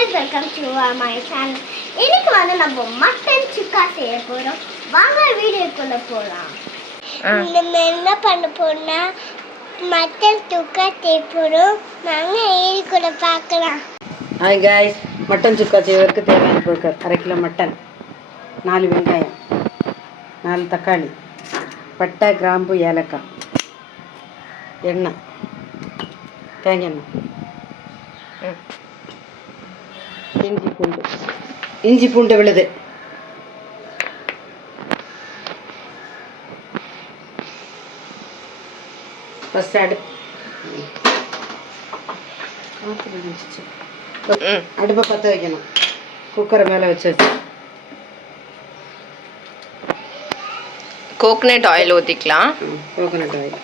guys, welcome to my channel. இன்னைக்கு வந்து நம்ம மட்டன் சுக்கா செய்ய போறோம். வாங்க வீடியோக்குள்ள போலாம். நம்ம என்ன பண்ண போறோம்னா மட்டன் சுக்கா செய்ய போறோம். வாங்க வீடியோக்குள்ள பார்க்கலாம். Hi guys, மட்டன் சுக்கா செய்வதற்கு தேவையான பொருட்கள்: 1/2 கிலோ மட்டன், 4 வெங்காயம், 4 தக்காளி, பட்டை, கிராம்பு, ஏலக்காய், எண்ணெய், தேங்காய் எண்ணெய், இஞ்சி பூண்டு விழுது, ஃபஸ்ட்டு அடுப்பை பற்ற வைக்கணும். குக்கரை மேலே வச்சு கோகனட் ஆயில் ஊற்றிக்கலாம். கோகனட் ஆயில்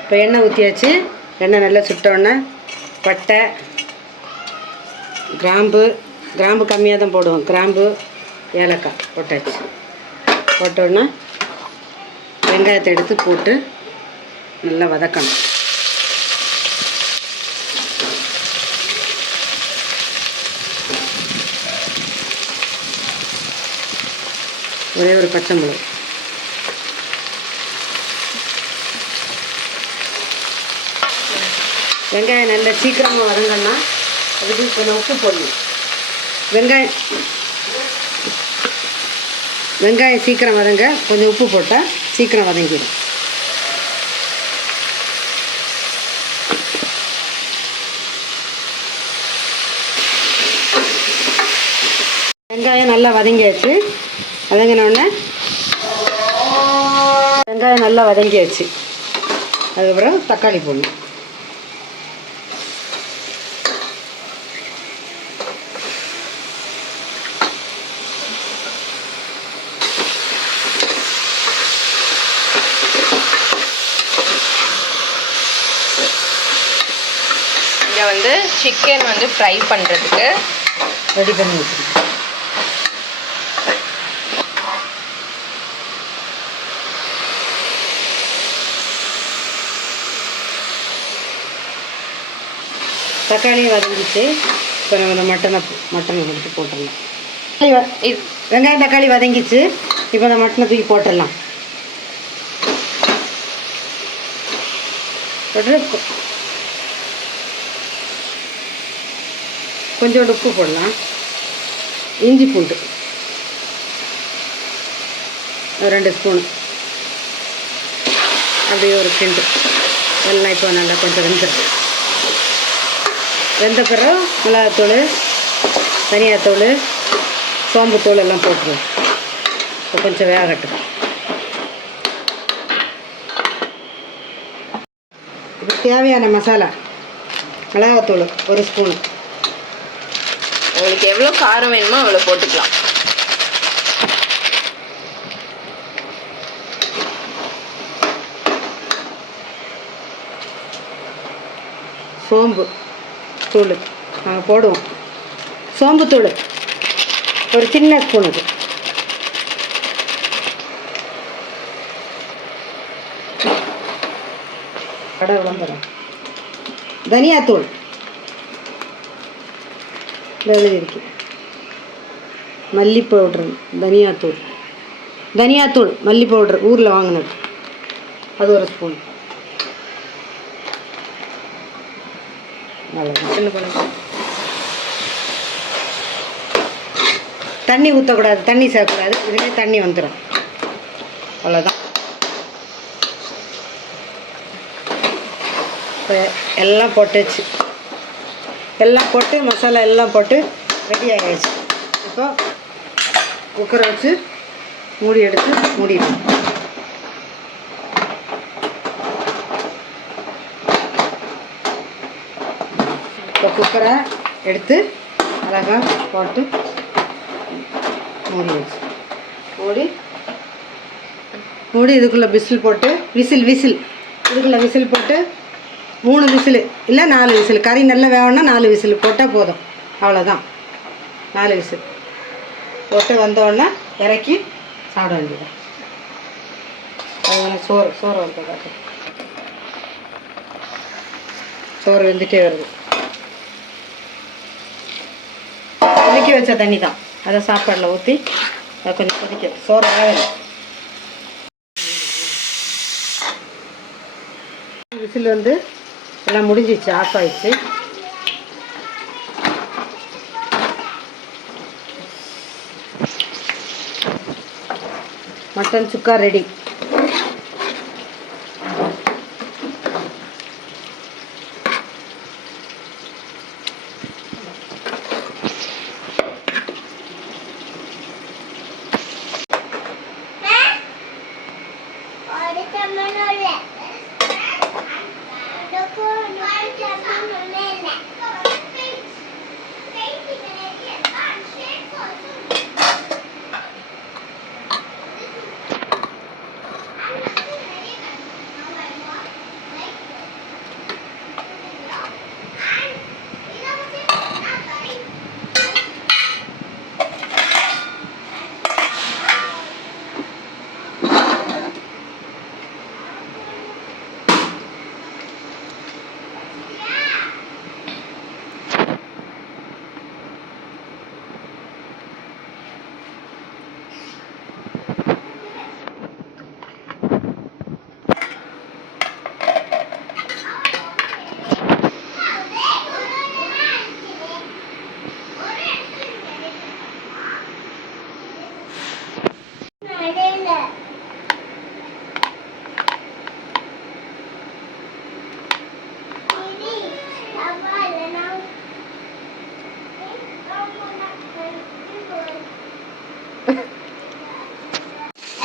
இப்போ எண்ணெய் ஊற்றியாச்சு. எண்ணெய் நல்லா சுட்டோன்னே பட்டை, கிராம்பு கம்மியாக தான் போடுவோம். கிராம்பு, ஏலக்காய் போட்டாச்சு. போட்டோன்னே வெங்காயத்தை எடுத்து போட்டு நல்லா வதக்கணும். ஒரே ஒரு பச்சை மிளகு, வெங்காயம் நல்லா சீக்கிரமாக வதங்கன்னா அதுக்கு கொஞ்சம் உப்பு போடணும். வெங்காயம் சீக்கிரம் வதங்க கொஞ்சம் உப்பு போட்டால் சீக்கிரம் வதங்கிடும். வெங்காயம் நல்லா வதங்கியாச்சு. வெங்காயம் நல்லா வதங்கியாச்சு. அதுக்கப்புறம் தக்காளி போடணும். இங்கே வந்து சிக்கன் வந்து ஃப்ரை பண்ணுறதுக்கு ரெடி பண்ணி வச்சுருக்கேன். தக்காளியை வதங்கிச்சு. இப்போ நம்ம இந்த மட்டனை எடுத்து போட்டுடலாம். வெங்காயம் தக்காளி வதங்கிச்சு. இப்போ இந்த மட்டனை தூக்கி போட்டுடலாம். போட்டு கொஞ்சோண்டு உப்பு போடலாம். இஞ்சி பூண்டு 2 ஸ்பூன், அப்படியே ஒரு கிண்டு. எல்லாம் இப்போ நல்லா கொஞ்சம் வெந்துடும். வெந்த பிறகு மிளகாத்தூள், தனியாத்தூள், சோம்புத்தூள் எல்லாம் போட்டுருவோம். இப்போ கொஞ்சம் வேகட்டும். இப்போ தேவையான மசாலா: மிளகாத்தூள் 1 ஸ்பூன். உங்களுக்கு எவ்வளோ காரம் வேணுமோ அவ்வளோ போட்டுக்கலாம். சோம்பு தூள் நாங்கள் போடுவோம். சோம்புத்தூள் ஒரு சின்ன ஸ்பூன். அது கடை விளம்பரம். தனியாத்தூள் எழுதியிருக்கு. மல்லி பவுட்ரு, தனியாத்தூள் மல்லி பவுட்ரு ஊரில் வாங்கினது, அது 1 ஸ்பூன். தண்ணி ஊற்றக்கூடாது, தண்ணி சேர்க்கக்கூடாது. இதுலேயே தண்ணி வந்துடும். அவ்வளோதான். இப்போ எல்லாம் போட்டுச்சு. எல்லாம் போட்டு மசாலா எல்லாம் போட்டு ரெடி ஆகிடுச்சு. இப்போ குக்கரை வச்சு மூடி எடுத்து மூடிடுவோம். இப்போ குக்கரை எடுத்து அழகாக போட்டு மூடி வச்சு மூடி இதுக்குள்ளே விசில் இதுக்குள்ளே விசில் போட்டு 3 விசில் இல்லை 4 விசில். கறி நல்லா வேணும்னா 4 விசில் போட்டால் போதும். அவ்வளோதான். 4 விசில் போட்டு வந்தோடனே இறக்கி சாப்பிட வேண்டியது. அது சோறு வந்து சோறு வெந்துட்டே வருது. கொதிக்க வச்ச தண்ணி தான், அதை சாப்பாடில் ஊற்றி அதை கொஞ்சம் கொதிக்க சோறு வேலை. விசில் வந்து எல்லாம் முடிஞ்சிச்சு, ஆஃப் ஆயிடுச்சு. மட்டன் சுக்கா ரெடி.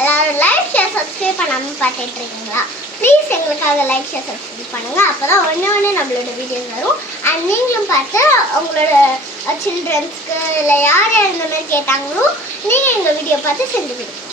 எல்லாரும் லைக் ஷேர் சப்ஸ்கிரைப் பண்ணாமல் பார்த்துட்டு இருக்கீங்களா? ப்ளீஸ் எங்களுக்காக லைக் ஷேர் சப்ஸ்கிரைப் பண்ணுங்கள். அப்போ தான் ஒன்று நம்மளோட வீடியோஸ் வரும். அண்ட் நீங்களும் பார்த்து உங்களோட சில்ட்ரன்ஸ்க்கு இல்லை யார் யார் இந்த மாதிரி கேட்டாங்களோ நீங்கள் எங்கள் வீடியோ பார்த்து செஞ்சு கொடுங்க.